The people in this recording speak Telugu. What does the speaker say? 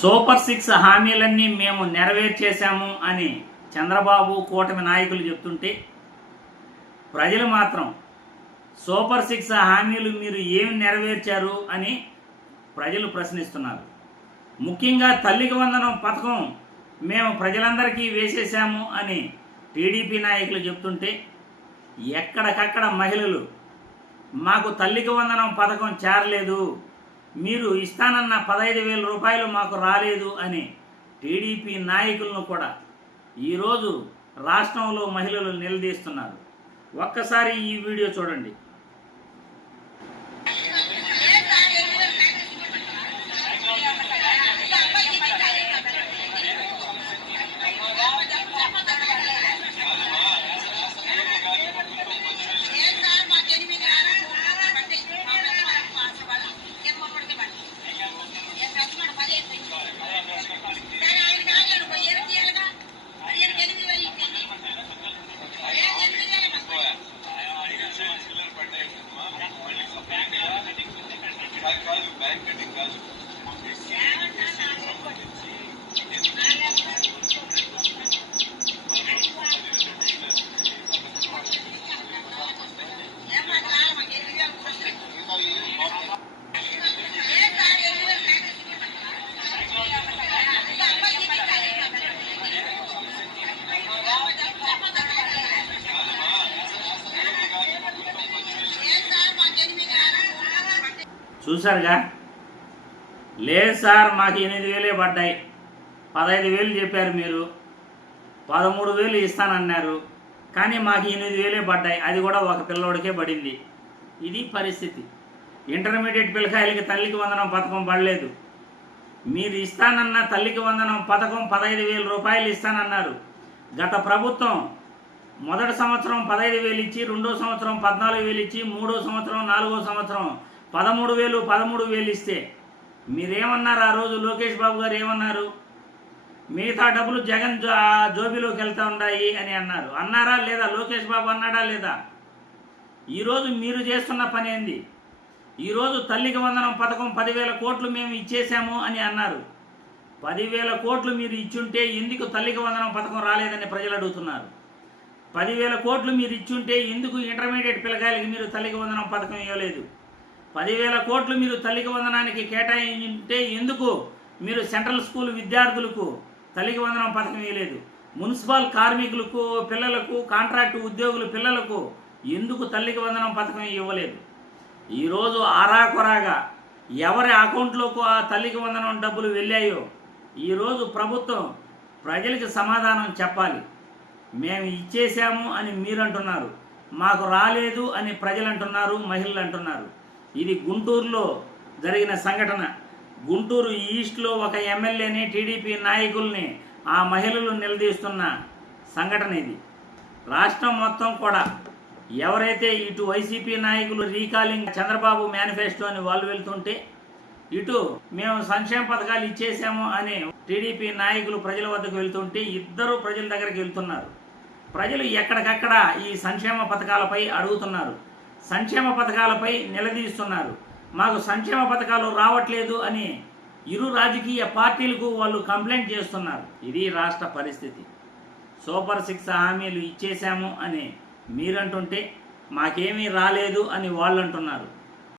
సూపర్ సిక్స్ హామీలన్నీ మేము నెరవేర్చేశాము అని చంద్రబాబు కూటమి నాయకులు చెప్తుంటే ప్రజలు మాత్రం సూపర్ సిక్స్ హామీలు మీరు ఏమి నెరవేర్చారు అని ప్రజలు ప్రశ్నిస్తున్నారు. ముఖ్యంగా తల్లికి వందనం పథకం మేము ప్రజలందరికీ వేసేసాము అని టీడీపీ నాయకులు చెప్తుంటే ఎక్కడికక్కడ మహిళలు మాకు తల్లికి వందనం పథకం చేరలేదు మీరు ఇస్తానన్న పదహైదు వేల రూపాయలు మాకు రాలేదు అని టీడీపీ నాయకులను కూడా ఈరోజు రాష్ట్రంలో మహిళలు నిలదీస్తున్నారు. ఒక్కసారి ఈ వీడియో చూడండి. చూశారుగా? లేదు సార్ మాకు ఎనిమిది వేలే పడ్డాయి. పదహైదు వేలు చెప్పారు మీరు. పదమూడు వేలు ఇస్తానన్నారు. కానీ మాకు ఎనిమిది వేలే పడ్డాయి. అది కూడా ఒక పిల్లోడికే పడింది. ఇది పరిస్థితి. ఇంటర్మీడియట్ పిల్లకాయలకి తల్లికి వందనం పథకం పడలేదు. మీరు ఇస్తానన్న తల్లికి వందనం పథకం పదహైదు వేల రూపాయలు ఇస్తానన్నారు. గత ప్రభుత్వం మొదటి సంవత్సరం పదహైదు వేలు ఇచ్చి రెండో సంవత్సరం పద్నాలుగు వేలు ఇచ్చి మూడో సంవత్సరం నాలుగో సంవత్సరం పదమూడు వేలు పదమూడు వేలు ఇస్తే మీరేమన్నారు? ఆ రోజు లోకేష్ బాబు గారు ఏమన్నారు? మిగతా డబ్బులు జగన్ జో జోబీలోకి వెళ్తా ఉన్నాయి అని అన్నారు. అన్నారా లేదా? లోకేష్ బాబు అన్నాడా లేదా? ఈరోజు మీరు చేస్తున్న పని ఏంది? ఈరోజు తల్లికి వందనం పథకం పదివేల కోట్లు మేము ఇచ్చేసాము అని అన్నారు. పదివేల కోట్లు మీరు ఇచ్చుంటే ఎందుకు తల్లికి వందనం పథకం రాలేదని ప్రజలు అడుగుతున్నారు? పదివేల కోట్లు మీరు ఇచ్చుంటే ఎందుకు ఇంటర్మీడియట్ పిల్లకాయలకి మీరు తల్లికి వందనం పథకం ఇవ్వలేదు? పదివేల కోట్లు మీరు తల్లికి వందనానికి కేటాయించుంటే ఎందుకు? మీరు సెంట్రల్ స్కూల్ విద్యార్థులకు తల్లికి వందనం పథకం ఇవ్వలేదు మున్సిపల్ కార్మికులకు పిల్లలకు కాంట్రాక్ట్ ఉద్యోగుల పిల్లలకు ఎందుకు తల్లికి వందనం పథకం ఇవ్వలేదు? ఈరోజు ఆరాకొరాగా ఎవరి అకౌంట్లోకి ఆ తల్లికి వందనం డబ్బులు వెళ్ళాయో ఈరోజు ప్రభుత్వం ప్రజలకు సమాధానం చెప్పాలి. మేము ఇచ్చేసాము అని మీరంటున్నారు. మాకు రాలేదు అని ప్రజలు అంటున్నారు మహిళలు అంటున్నారు ఇది గుంటూరులో జరిగిన సంఘటన. గుంటూరు ఈస్ట్లో ఒక ఎమ్మెల్యేని టీడీపీ నాయకుల్ని ఆ మహిళలు నిలదీస్తున్న సంఘటన ఇది. రాష్ట్రం మొత్తం కూడా ఎవరైతే ఇటు వైసీపీ నాయకులు రీకాలింగ్ చంద్రబాబు మేనిఫెస్టో అని వాళ్ళు వెళ్తుంటే ఇటు మేము సంక్షేమ పథకాలు ఇచ్చేసాము అని టీడీపీ నాయకులు ప్రజల వద్దకు వెళ్తుంటే ఇద్దరు ప్రజల దగ్గరికి వెళ్తున్నారు. ప్రజలు ఎక్కడికక్కడ ఈ సంక్షేమ పథకాలపై అడుగుతున్నారు. సంక్షేమ పథకాలపై నిలదీస్తున్నారు. మాకు సంక్షేమ పథకాలు రావట్లేదు అని ఇరు రాజకీయ పార్టీలకు వాళ్ళు కంప్లైంట్ చేస్తున్నారు. ఇది రాష్ట్ర పరిస్థితి. సూపర్ సిక్స్ హామీలు ఇచ్చేశాము అని మీరంటుంటే మాకేమీ రాలేదు అని వాళ్ళు అంటున్నారు